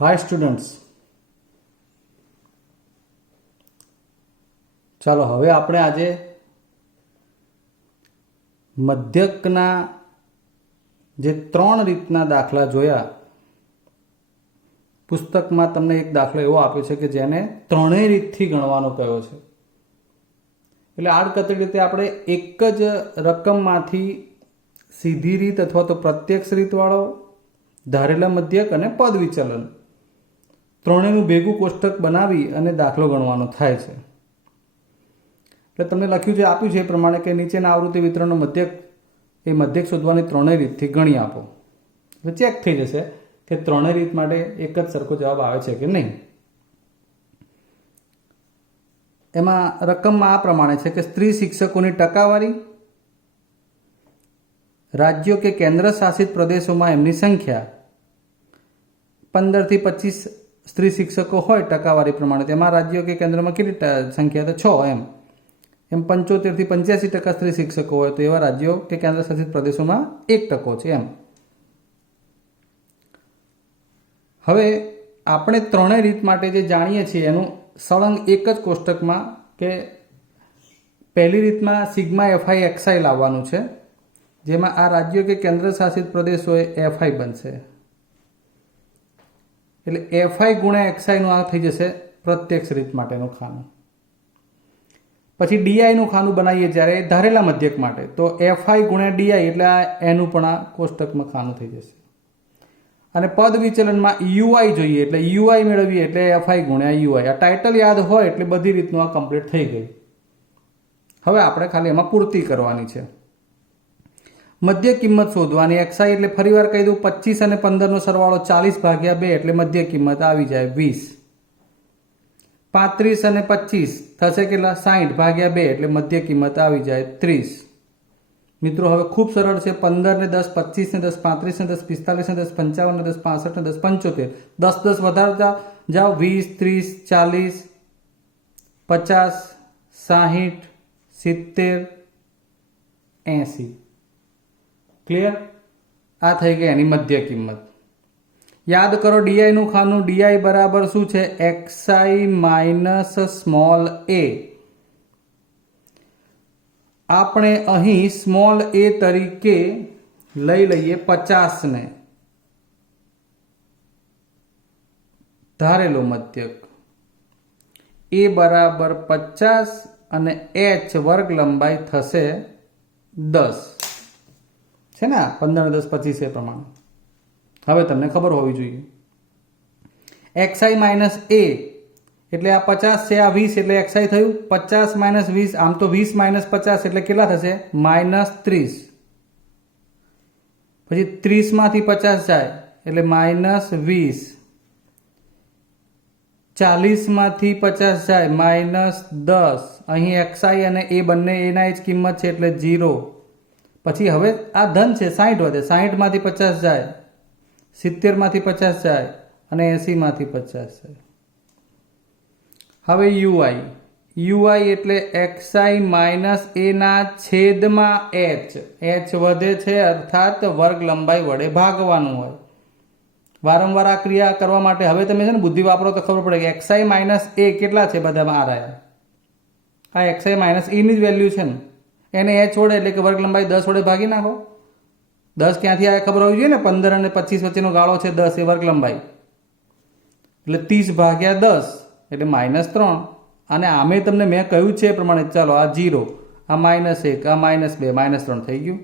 Hi students, ચાલો હવે આપણે આજે મધ્યકના જે ત્રણ રીતના દાખલા જોયા. પુસ્તકમાં તમને એક દાખલો એવો આપ્યો છે કે જેને ત્રણેય રીતથી ગણવાનો કહ્યો છે. એટલે આડકતરી રીતે આપણે એક જ રકમમાંથી સીધી રીત અથવા તો પ્રત્યક્ષ રીતવાળો, ધારેલા મધ્યક અને પદ વિચલન ત્રણેયનું ભેગું કોષ્ટક બનાવી અને દાખલો ગણવાનો થાય છે. એટલે તમને લખ્યું છે, આપ્યું છે એ પ્રમાણે કે નીચેના આવૃત્તિ વિતરણનો મધ્યક એ મધ્યક શોધવાની ત્રણેય રીતથી ગણી આપો. એટલે ચેક થઈ જશે કે ત્રણેય રીત માટે એક જ સરખો જવાબ આવે છે કે નહીં. એમાં રકમમાં આ પ્રમાણે છે કે સ્ત્રી શિક્ષકોની ટકાવારી, રાજ્યો કે કેન્દ્ર શાસિત પ્રદેશોમાં એમની સંખ્યા, 15 થી 25 સ્ત્રી શિક્ષકો હોય ટકાવારી પ્રમાણે, તેમાં રાજ્યો કે કેન્દ્રમાં કેટલી સંખ્યા? તો 6. એમ 75 થી 85% સ્ત્રી શિક્ષકો હોય તો એવા રાજ્યો કે કેન્દ્ર શાસિત પ્રદેશોમાં 1% છે. એમ હવે આપણે ત્રણેય રીત માટે જે જાણીએ છીએ એનું સળંગ એક જ કોષ્ટકમાં કે પહેલી રીતમાં સિગ્મા એફઆઈ એક્સઆઈ લાવવાનું છે, જેમાં આ રાજ્યો કે કેન્દ્ર શાસિત પ્રદેશોએ એફઆઈ બનશે. એટલે એફઆઈ ગુણ્યા એક્સઆઈનું આ થઈ જશે પ્રત્યક્ષ રીત માટેનું ખાનું. પછી ડીઆઈનું ખાનું બનાવીએ જ્યારે ધારેલા મધ્યક માટે, તો એફઆઈ ગુણ્યા ડીઆઈ એટલે આ એનું પણ આ કોષ્ટકમાં ખાનું થઈ જશે. અને પદ વિચલનમાં યુઆઈ જોઈએ એટલે યુઆઈ મેળવીએ એટલે એફઆઈ ગુણ્યા યુઆઈ. આ ટાઇટલ યાદ હોય એટલે બધી રીતનું આ કમ્પ્લીટ થઈ ગઈ. હવે આપણે ખાલી એમાં પૂર્તિ કરવાની છે. મધ્ય કિંમત શોધવાની. એક્સઆઈ એટલે ફરીવાર કહી દઉં, 25 અને 15નો સરવાળો 40/2 એટલે મધ્ય કિંમત આવી જાય 20. 35 અને 25 થશે કેટલા? 60/2 એટલે મધ્ય કિંમત આવી જાય 30. મિત્રો હવે ખૂબ સરળ છે. 15 ને 10, 25 ને 10, 35 ને 10, 45 ને 10, 55 ને 10, 65 ને 10, 75. 10 વધારતા જાઓ, 20, 30, 40, 50, 60, 70, 80. ક્લિયર? આ થઈ ગઈ એની મધ્ય કિંમત. યાદ કરો ડીઆઈનું ખાનું. ડીઆઈ બરાબર શું છે? એક્સઆઈ માઇનસ સ્મોલ એ. આપણે અહીં સ્મોલ એ તરીકે લઈ લઈએ 50 ને, ધારેલો મધ્યક. એ બરાબર 50 અને એચ વર્ગ લંબાઈ થશે 10 છે ને. 15 10 25 એ પ્રમાણે હવે તમને ખબર હોવી જોઈએ. એક્સઆઈ માઇનસ એ એટલે આ 50 છે, આ 20 એટલે એક્સઆઈ થયું. 50 માઇનસ 20, આમ તો 20 માઇનસ 50 એટલે કેટલા થશે? -30. પછી 30 માંથી 50 જાય એટલે -20. 40 માંથી 50 જાય -10. અહીં એક્સઆઈ અને એ બંને એના જ કિંમત છે એટલે 0. પછી હવે આ ધન છે, 60 વધે. 60 માંથી 50 જાય, 70 માંથી 50 જાય અને 80 માંથી 50 જાય. હવે યુઆઈ. યુઆઈ એટલે એક્સઆઈ માઇનસ એ ના છેદમાં એચ. એચ વધે છે અર્થાત વર્ગ લંબાઈ વડે ભાગવાનું હોય. વારંવાર આ ક્રિયા કરવા માટે હવે તમે છે ને બુદ્ધિ વાપરો તો ખબર પડે કે એક્સઆઈ માઇનસ એ કેટલા છે બધામાં આ રહ્યા. આ એક્સઆઈ માઇનસ એની જ વેલ્યુ છે ને, એને એચ વડે એટલે કે વર્ગ લંબાઈ 10 વડે ભાગી નાખો. 10 ક્યાંથી આવે ખબર હોવી જોઈએ ને. 15 અને 25 વચ્ચેનો ગાળો છે 10 એ વર્ગ લંબાઈ એટલે 30/10 એટલે -3. અને આમે તમને મેં કહ્યું છે એ પ્રમાણે ચાલો આ 0, આ -1, આ -2, -3 થઈ ગયું.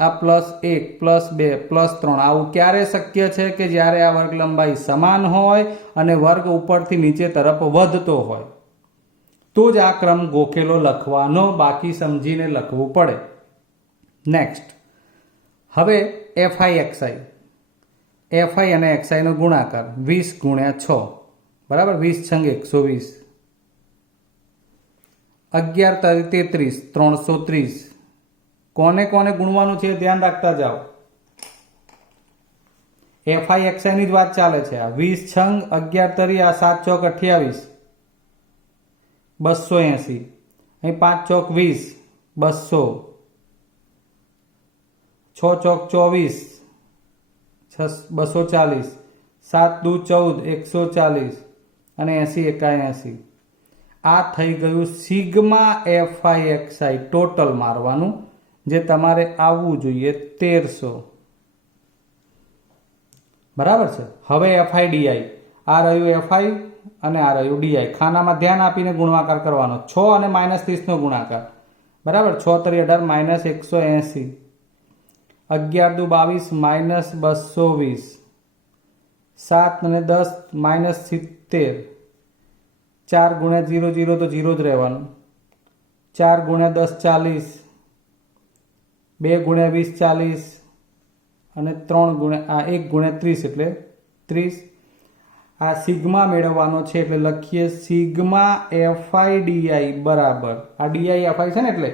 આ +1, +2, +3. આવું ક્યારે શક્ય છે? કે જ્યારે આ વર્ગ લંબાઈ સમાન હોય અને વર્ગ ઉપરથી નીચે તરફ વધતો હોય તો જ આ ક્રમ ગોખેલો લખવાનો, બાકી સમજીને લખવું પડે. નેક્સ્ટ. હવે એફઆઈ એક્સઆઈ. એફઆઈ અને એક્સઆઈનો ગુણાકાર 20 ગુણ્યા 6 બરાબર 20 × 120. 11 × 33 330. કોને કોને ગુણવાનું છે ધ્યાન રાખતા જાઓ. એફઆઈ એક્સઆઈની જ વાત ચાલે છે. આ 20 છંગ 11 તરી, આ 7 ચોક 28, 280. અહીં 5 ચોક 20, 200. 6 ચોક 24, 240. 7 દુ 14, 140 અને 80 એકા 80. આ થઈ ગયું સિગ્મા એફઆઈ એક્સઆઈ ટોટલ મારવાનું, જે તમારે આવવું જોઈએ 1300. બરાબર છે. હવે એફઆઈ ડીઆઈ, આ રહ્યું એફઆઈ અને આ રહ્યું ડીઆઈ. ખાનામાં ધ્યાન આપીને ગુણાકાર કરવાનો. 6 અને -30 નો ગુણાકાર. બરાબર. 6 તરી 18 -180, 11 દુ 22 -220, 7 અને 10 -70, 4 ગુણ્યા 0 0 તો 0 જ રહેવાનું, 4 ગુણ્યા 10 40, 2 ગુણ્યા 20 40 અને 3 ગુણ્યા 1 ગુણ્યા 30 એટલે 30. આ સિગ્મા મેળવવાનો છે એટલે લખીએ સિગ્મા એફઆઈ ડીઆઈ બરાબર, આ ડીઆઈ એફઆઈ છે ને એટલે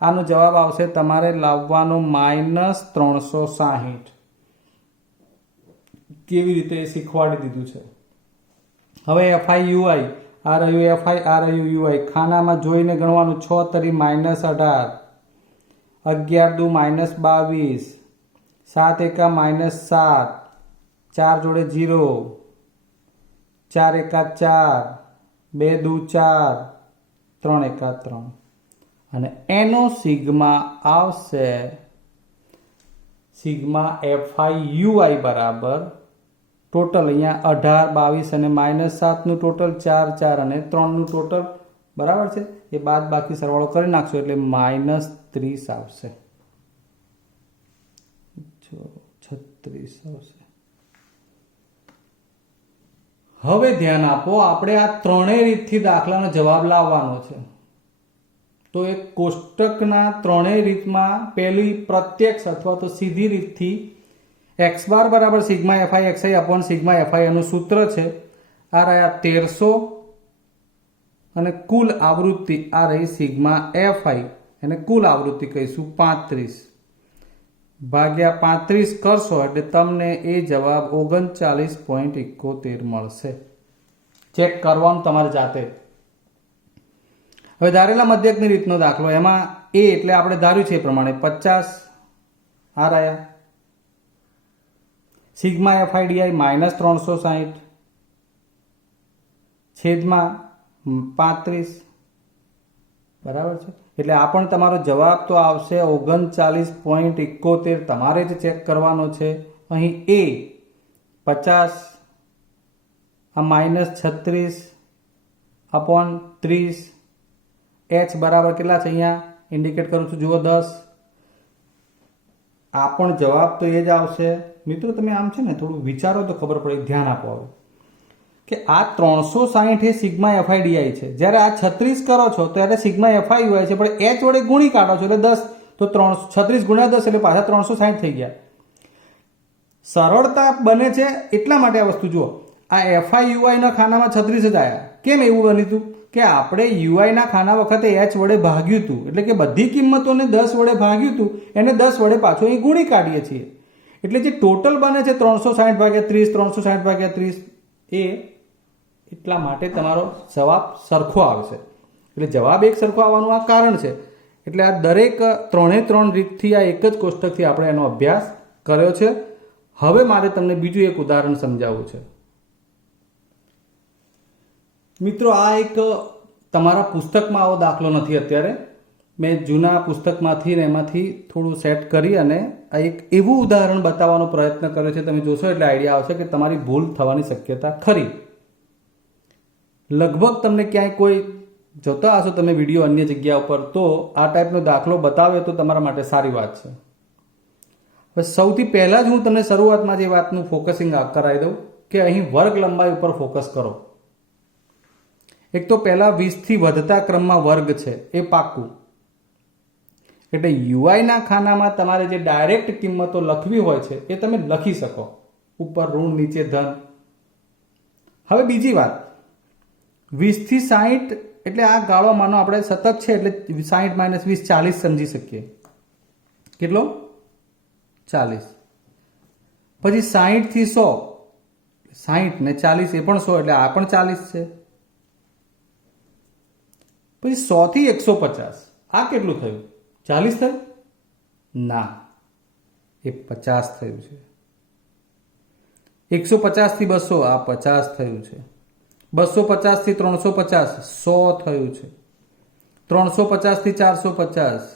આનો જવાબ આવશે તમારે લાવવાનો -360. કેવી રીતે શીખવાડી દીધું છે. હવે એફઆઈ યુઆઈ, આ રહ્યું એફઆઈ, આ રહ્યું યુઆઈ. ખાનામાં જોઈને ગણવાનું. 6 તરી -18, 11 દુ -22, 7 એકા -7, 4 જોડે 0, 4 એકા 4, 2 દુ 4, 3 એકા 3 અને એનો સિગ્મા આવશે સિગ્મા એફઆઈ યુઆઈ બરાબર ટોટલ અહીંયા 18 22 અને -7 નું ટોટલ, 4 4 અને 3 નું ટોટલ. બરાબર છે. એ બાદ બાકી સરવાળો કરી નાખશો એટલે -30 આવશે, 36 આવશે. હવે ધ્યાન આપો, આપણે આ ત્રણેય રીતથી દાખલાનો જવાબ લાવવાનો છે. તો એક કોષ્ટકના ત્રણેય રીતમાં પહેલી પ્રત્યક્ષ અથવા તો સીધી રીતથી x બાર બરાબર sigma FI XI upon sigma FI એનું સૂત્ર છે. આ રહ્યા 1300 અને કુલ આવૃત્તિ આ રહી સિગ્મા એફઆઈ, એને કુલ આવૃત્તિ કહીશું 35 ભાગ્યા 35 કરશો એટલે તમને એ જવાબ 39.71 મળશે. ચેક કરવાનું તમારે જાતે. હવે ધારેલા મધ્યકની રીતનો દાખલો, એમાં એ એટલે આપણે ધાર્યું છે એ પ્રમાણે 50 આ રહ્યા સિગ્મા એફઆઈડીઆઈ -360 છેદમાં 35. બરાબર છે. એટલે આ પણ તમારો જવાબ તો આવશે 39.71. તમારે જ ચેક કરવાનો છે. અહીં એ 50 આ -36 અપોન 30, એચ બરાબર કેટલા છે અહીંયા ઇન્ડિકેટ કરું છું, જુઓ 10. આ પણ જવાબ તો એ જ આવશે. મિત્રો તમે આમ છે ને થોડું વિચારો તો ખબર પડે, ધ્યાન આપો હવે કે આ 360 એ સિગ્મા એફઆઈ ડીઆઈ છે. જ્યારે આ 36 કરો છો ત્યારે સિગ્મા એફઆઈ હોય છે, પણ એચ વડે ગુણી કાઢો છો એટલે 10, તો 36 ગુણ્યા 10 એટલે પાછા 360 થઈ ગયા. સરળતા બને છે એટલા માટે આ વસ્તુ જુઓ. આ એફઆઈ યુઆઈ ના ખાનામાં 36 જ આવ્યા. કેમ એવું બન્યું હતું કે આપણે યુઆઈ ના ખાના વખતે એચ વડે ભાગ્યું હતું, એટલે કે બધી કિંમતોને 10 વડે ભાગ્યું હતું, એને 10 વડે પાછું અહીં ગુણી કાઢીએ છીએ. એટલે જે ટોટલ બને છે 360 ભાગ્યા 30, 360 ભાગ્યા 30, એ એટલા માટે તમારો જવાબ સરખો આવશે. એટલે જવાબ એક સરખો આવવાનું આ કારણ છે. એટલે આ દરેક ત્રણે ત્રણ રીતથી આ એક જ કોષ્ટકથી આપણે એનો અભ્યાસ કર્યો છે. હવે મારે તમને બીજું એક ઉદાહરણ સમજાવવું છે. મિત્રો આ એક તમારા પુસ્તકમાં આવો દાખલો નથી અત્યારે, મેં જૂના પુસ્તકમાંથી ને એમાંથી થોડું સેટ કરી અને આ એક એવું ઉદાહરણ બતાવવાનો પ્રયત્ન કર્યો છે. તમે જોશો એટલે આઈડિયા આવશે કે તમારી ભૂલ થવાની શક્યતા ખરી. લગભગ તમને ક્યાંય કોઈ જોતા હશો તમે વિડીયો અન્ય જગ્યા ઉપર, તો આ ટાઈપનો દાખલો બતાવે તો તમારા માટે સારી વાત છે. હવે સૌથી પહેલાં જ હું તમને શરૂઆતમાં જે વાતનું ફોકસિંગ કરાવી દઉં કે અહીં વર્ગ લંબાઈ ઉપર ફોકસ કરો. એક તો પહેલા 20 થી વધતા ક્રમમાં વર્ગ છે એ પાક્કું. એટલે યુઆઈના ખાનામાં તમારે જે ડાયરેક્ટ કિંમતો લખવી હોય છે એ તમે લખી શકો, ઉપર ઋણ નીચે ધન. હવે બીજી વાત, 20 થી 60 એટલે આ ગાળો માનો આપણે સતત છે એટલે 60 - 20 40 સમજી શકીએ. કેટલો? 40. પછી 60 થી 100, 60 ને 40 એ પણ 100 એટલે આ પણ 40 છે. પછી 100 થી 150 આ કેટલું થયું? 40 થયું? ના, એ 50 થયું છે. 150 થી 200 આ 50 થયું છે, 250 થી 350 100 થયું છે, 350 થી 450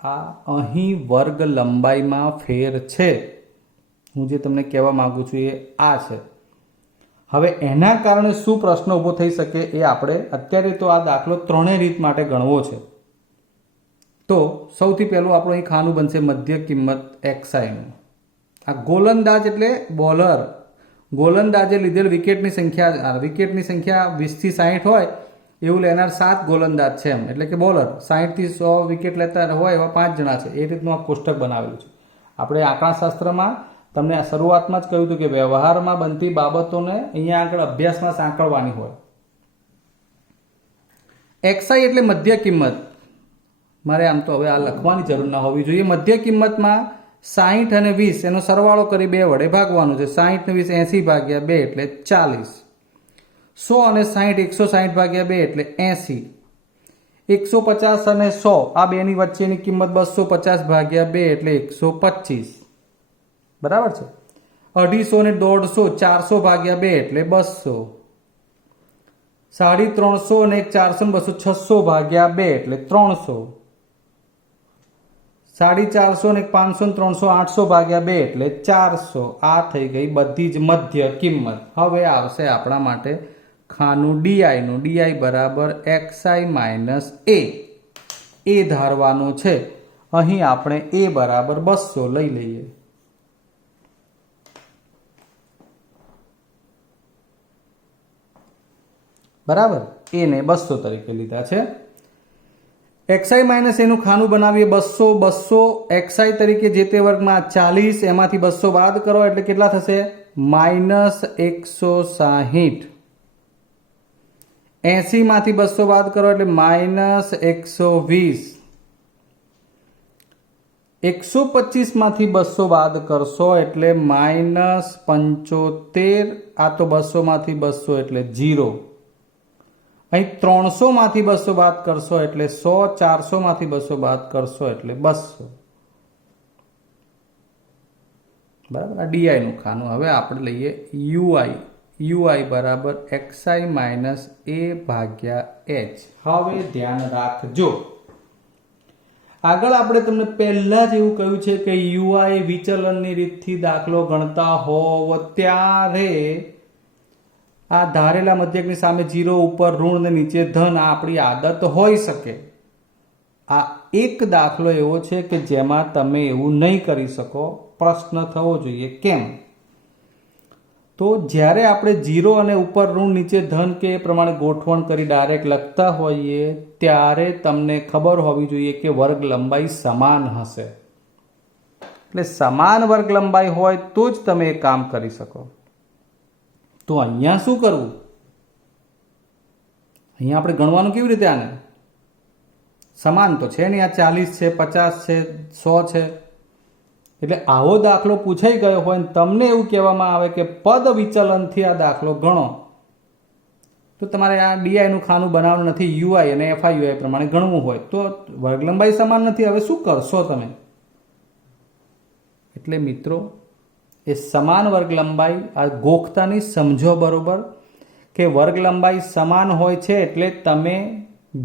આ અહીં વર્ગ લંબાઈમાં ફેર છે. હું જે તમને કહેવા માંગુ છું એ આ છે. હવે એના કારણે શું પ્રશ્ન ઊભો થઈ શકે એ આપણે અત્યારે તો આ દાખલો ત્રણેય રીત માટે ગણવો છે. તો સૌથી પહેલું આપણું અહીં ખાનું બનશે મધ્ય કિંમત XIનું. આ ગોલંદાજ એટલે બોલર, ગોલંદાજે લીધેલ વિકેટની સંખ્યા 20 થી 60 હોય એવું લેનાર 7 ગોલંદાજ છે એમ, એટલે કે બોલર 60 થી 100 વિકેટ લેતા હોય એવા 5 જણા છે. એ રીતનું આ કોષ્ટક બનાવેલું છે. આપણે આંકડાશાસ્ત્રમાં તમને આ શરૂઆતમાં જ કહ્યું હતું કે વ્યવહારમાં બનતી બાબતોને અહીંયા આગળ અભ્યાસમાં સાંકળવાની હોય. XI એટલે મધ્ય કિંમત. મારે આમ તો હવે આ લખવાની જરૂર ના હોવી જોઈએ. મધ્ય કિંમતમાં 60 અને 20 એનો સરવાળો કરી 2 વડે ભાગવાનું છે. 60 ને 20 80 ભાગ્યા 2 એટલે 40. 100 અને 60 160 ભાગ્યા 2 એટલે 80. 150 અને 100 આ બેની વચ્ચેની કિંમત 250 ભાગ્યા 2 એટલે 125. બરાબર છે. 250 ને 150 400 ભાગ્યા 2 એટલે 200. 350 અને 400 ને 200 600 ભાગ્યા 2 એટલે 300. 450 ને 500 ને 300 800 ભાગ્યા 2 એટલે 400. આ થઈ ગઈ બધી જ મધ્ય કિંમત. હવે આવશે આપણા માટે ખાનું DI નું. DI બરાબર XI માઇનસ A. એ ધારવાનું છે. અહીં આપણે A બરાબર 200 લઈ લઈએ. બરાબર, A ને 200 તરીકે લીધા છે. XI માઇનસ એનું ખાનું બનાવીએ 200 XI તરીકે જે તે વર્ગમાં 40 એમાંથી 200 બાદ કરો એટલે કેટલા થશે? માઇનસ 160. 80 માંથી 200 બાદ કરો એટલે માઇનસ 120. 125 માંથી 200 બાદ કરશો એટલે માઇનસ 75. આ તો 200 માંથી 200 એટલે 0. અહીં 300 માંથી 200 બાદ કરશો એટલે 100. 400 માંથી 200 બાદ કરશો એટલે 200. બરાબર, આ DI નું ખાનું. હવે આપણે લઈએ UI. UI બરાબર XI માઇનસ A ભાગ્યા H. હવે ધ્યાન રાખજો, આગળ આપણે તમને પહેલા જ એવું કહ્યું છે કે UI વિચલનની રીતથી દાખલો ગણતા હોવ ત્યારે આ ધારેલા મધ્યકની સામે 0 ઉપર ઋણ ને નીચે ધન આ આપણી આદત હોઈ શકે. આ એક દાખલો એવો છે કે જેમાં તમે એવું નહીં કરી શકો. પ્રશ્ન થવો જોઈએ કેમ? તો જ્યારે આપણે 0 અને ઉપર ઋણ નીચે ધન કે એ પ્રમાણે ગોઠવણ કરી ડાયરેક્ટ લખતા હોઈએ ત્યારે તમને ખબર હોવી જોઈએ કે વર્ગ લંબાઈ સમાન હશે. એટલે સમાન વર્ગ લંબાઈ હોય તો જ તમે એ કામ કરી શકો. તો અહીંયા શું કરવું? અહીંયા આપણે ગણવાનું કેવી રીતે? આને સમાન તો છે નહીં. આ 40 છે, 50 છે, 100 છે. એટલે આવો દાખલો પૂછાઈ ગયો હોય ને તમને એવું કહેવામાં આવે કે પદ વિચલનથી આ દાખલો ગણો, તો તમારે આ DI નું ખાનું બનાવવાનું નથી. UI અને FIUI પ્રમાણે ગણવું હોય તો વર્ગ લંબાઈ સમાન નથી. હવે શું કરશો તમે? એટલે મિત્રો એ સમાન વર્ગ લંબાઈ આ ગોખતાની સમજો બરોબર કે વર્ગ લંબાઈ સમાન હોય છે એટલે તમે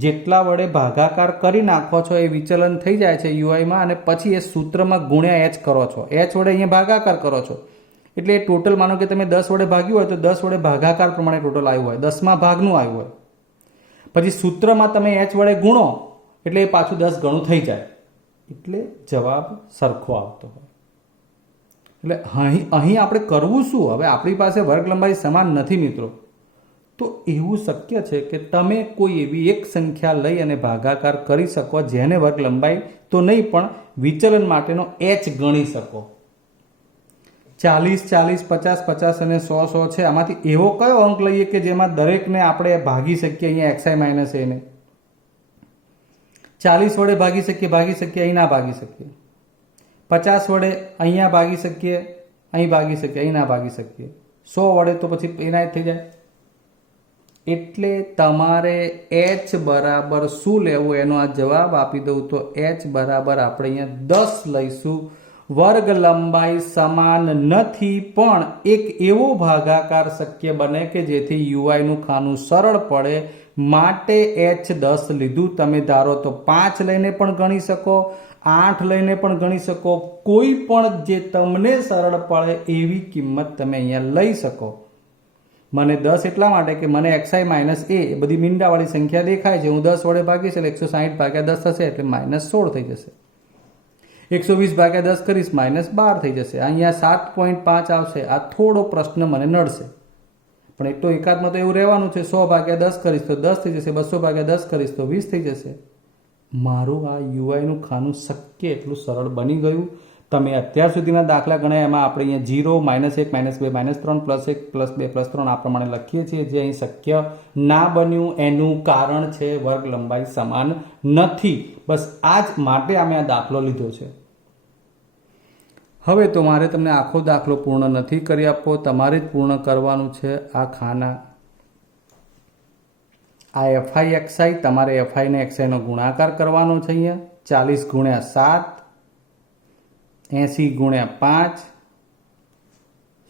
જેટલા વડે ભાગાકાર કરી નાખો છો એ વિચલન થઈ જાય છે યુઆઈમાં, અને પછી એ સૂત્રમાં ગુણ્યા H કરો છો. H વડે અહીંયા ભાગાકાર કરો છો એટલે એ ટોટલ માનો કે તમે 10 વડે ભાગ્યું હોય તો 10 વડે ભાગાકાર પ્રમાણે ટોટલ આવ્યું હોય, 10માં ભાગનું આવ્યું હોય. પછી સૂત્રમાં તમે H વડે ગુણો એટલે એ પાછું 10 ગણું થઈ જાય એટલે જવાબ સરખો આવતો હોય. એટલે અહીં આપણે કરવું શું? હવે આપણી પાસે વર્ગ લંબાઈ સમાન નથી મિત્રો, તો એવું શક્ય છે કે તમે કોઈ એવી એક સંખ્યા લઈ અને ભાગાકાર કરી શકો જેને વર્ગ લંબાઈ તો નહીં પણ વિચલન માટેનો H ગણી શકો. 40 40 50 50 અને 100 100 છે. આમાંથી એવો કયો અંક લઈએ કે જેમાં દરેકને આપણે ભાગી શકીએ? અહીંયા XI માઇનસ A ને 40 વડે ભાગી શકીએ, અહીં ના ભાગી શકીએ. 50 વડે અહીંયા ભાગી શકીએ, અહીં ભાગી શકીએ, અહીં ના ભાગી શકીએ. 100 વડે તો પછી એના થઈ જાય. એટલે તમારે H બરાબર શું લેવું એનો આ જવાબ આપી દઉં તો H બરાબર આપણે અહીંયા 10 લઈશું. વર્ગ લંબાઈ સમાન નથી, પણ એક એવો ભાગાકાર શક્ય બને કે જેથી યુઆઈનું ખાનું સરળ પડે, માટે H10 લીધું. તમે ધારો તો 5 લઈને પણ ગણી શકો, 8 લઈને પણ ગણી શકો, કોઈ પણ જે તમને સરળ પડે એવી કિંમત તમે અહીંયા લઈ શકો. મને 10 એટલા માટે કે મને xi માઇનસ એ બધી મીંડાવાળી સંખ્યા દેખાય છે. હું 10 વડે ભાગીશ એટલે 160 ભાગ્યા 10 થશે એટલે -16 થઈ જશે. 120 ભાગ્યા 10 કરીશ -12 થઈ જશે. અહીંયા 7.5 આવશે. આ થોડો પ્રશ્ન મને નડશે, પણ એક તો એકાદમાં તો એવું રહેવાનું છે. 100 ભાગ્યા 10 કરીશ તો 10 થઈ જશે, 200 ભાગ્યા 10 કરીશ તો 20 થઈ જશે. મારું આ યુઆઈનું ખાનું શક્ય એટલું સરળ બની ગયું. તમે અત્યાર સુધીના દાખલા ગણ્યા એમાં આપણે અહીંયા 0, -1, -2, -3, +1, +2, +3 આ પ્રમાણે લખીએ છીએ. જે અહીં શક્ય ના બન્યું એનું કારણ છે વર્ગ લંબાઈ સમાન નથી. બસ આ જ માટે અમે આ દાખલો લીધો છે. હવે તો મારે તમને આખો દાખલો પૂર્ણ નથી કરી આપવો, તમારે જ પૂર્ણ કરવાનું છે. આ ખાના આ FI XI તમારે FI ને XI નો ગુણાકાર કરવાનો છે. અહીંયા 40 ગુણ્યા 7, 80 ગુણ્યા 5,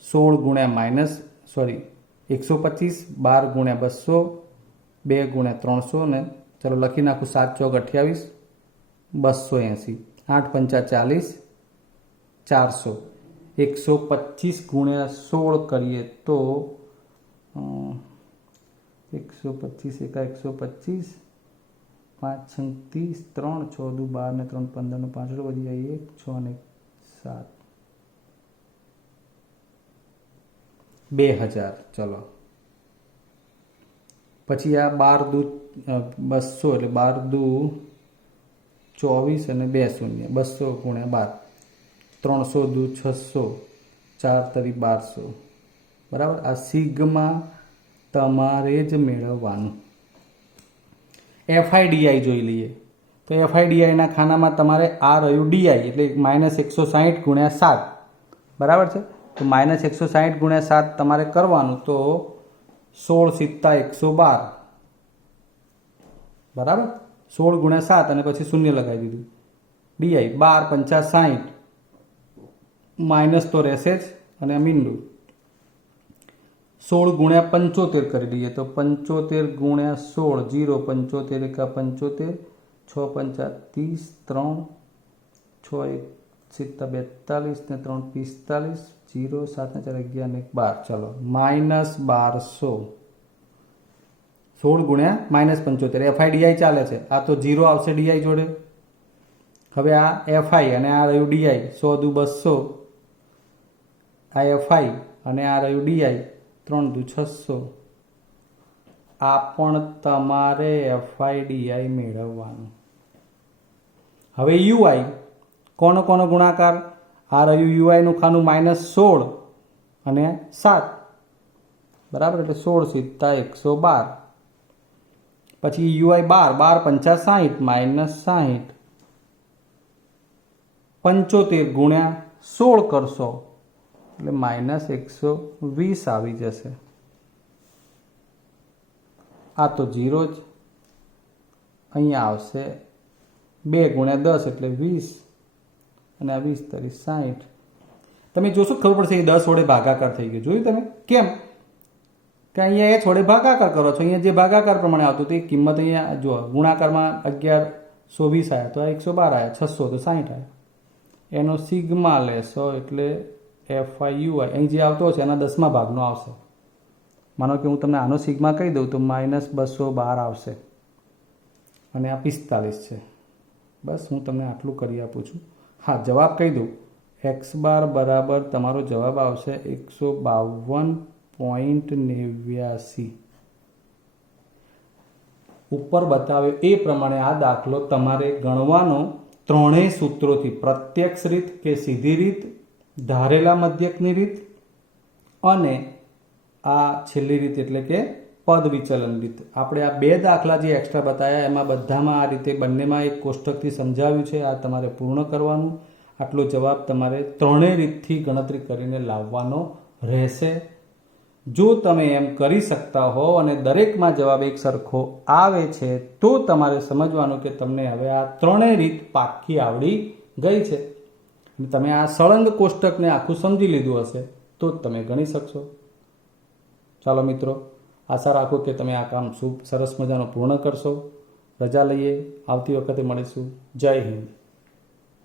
16 ગુણ્યા -125, 12 ગુણ્યા 200, 2 ગુણ્યા 300 ને ચલો લખી નાખું 7 ચોક 28, 280, 8 પંચા 40, 400. 125 ગુણ્યા 16 કરીએ તો 125 એકા 125, 5 6 30, 3 6 દુ 12 ને 3 15 ને 5 વધી જાય 1 6 ને 7, 2000. ચલો પછી આ 12 દુ 200 એટલે 12 દુ 24 અને 2 શૂન્ય, 200 ગુણ્યા 12, 300 દુ 600, 4 તરી 1200. બરાબર. આ સિગ્મા તમારે જ મેળવવાનું. FIDI જોઈ લઈએ તો FIDI ના ખાનામાં તમારે આ રહ્યું DI એટલે -160 ગુણ્યા 7. બરાબર છે. તો -160 ગુણ્યા 7 તમારે કરવાનું તો 16 × 112. બરાબર. 16 ગુણ્યા 7 અને પછી શૂન્ય લગાવી દીધું. DI 12 પંચા 60, માઇનસ તો રહેશે જ અને આ મીંડું. 16 ગુણ્યા 75 કરી દઈએ તો 75 ગુણ્યા 16, 0 75 એકા 75, 6 પંચા 30, 3 6 સિત્તા 42 ને 3 45, 0 7 ને 4 11 ને 12. ચલો -1200. 16 ગુણ્યા -75 FIDI ચાલે છે. આ તો 0 આવશે DI જોડે. હવે આ FI અને આ રહ્યું DI, 100 દુ 200, આ FI અને આ રહ્યું DI, 3 દુ 600. આ પણ તમારે FIDI મેળવવાનું. હવે UI કોનો ગુણાકાર? આ રહ્યું UI નું ખાનું -16 અને 7. બરાબર. એટલે 16 સિત્તા 112. પછી UI 12 પંચા 60, -60, 75 ગુણ્યા 16 કરશો એટલે -120 આવી જશે. આ તો 0 જ. અહીંયા આવશે 2 ગુણ્યા 10 એટલે 20 અને આ 20 તરી 60. તમે જોશો ખબર પડશે એ 10 વડે ભાગાકાર થઈ ગયો. જોયું તમે? કેમ કે અહીંયા H વડે ભાગાકાર કરો છો. અહીંયા જે ભાગાકાર પ્રમાણે આવતું હતું એ કિંમત અહીંયા જો ગુણાકારમાં 1120 આવ્યા તો આ 112 આવ્યા, 600 તો 60 આવ્યા. એનો સિગ્મા લેશો એટલે FIUI અહીં જે આવતો હશે એના 10મા ભાગનો આવશે. માનો કે હું તમને આનો સિગ્મા કહી દઉં તો -212 આવશે અને આ 45 છે. બસ હું તમને આટલું કરી આપું છું. હા, જવાબ કહી દઉં. x બાર બરાબર તમારો જવાબ આવશે 152.89. ઉપર બતાવ્યો એ પ્રમાણે આ દાખલો તમારે ગણવાનો ત્રણેય સૂત્રોથી, પ્રત્યક્ષ રીત કે સીધી રીત, ધારેલા મધ્યકની રીત અને આ છેલ્લી રીત એટલે કે પદ વિચલન રીત. આપણે આ 2 દાખલા જે એક્સ્ટ્રા બતાવ્યા એમાં બધામાં આ રીતે બંનેમાં એક કોષ્ટકથી સમજાવ્યું છે. આ તમારે પૂર્ણ કરવાનું. આટલો જવાબ તમારે ત્રણેય રીતથી ગણતરી કરીને લાવવાનો રહેશે. જો તમે એમ કરી શકતા હો અને દરેકમાં જવાબ એક સરખો આવે છે તો તમારે સમજવાનું કે તમને હવે આ ત્રણેય રીત પાક્કી આવડી ગઈ છે. તમે આ સળંગ કોષ્ટકને આખું સમજી લીધું હશે તો જ તમે ગણી શકશો. ચાલો મિત્રો, આશા રાખું કે તમે આ કામ સરસ મજાનું પૂર્ણ કરશો. રજા લઈએ, આવતી વખતે મળીશું. જય હિન્દ.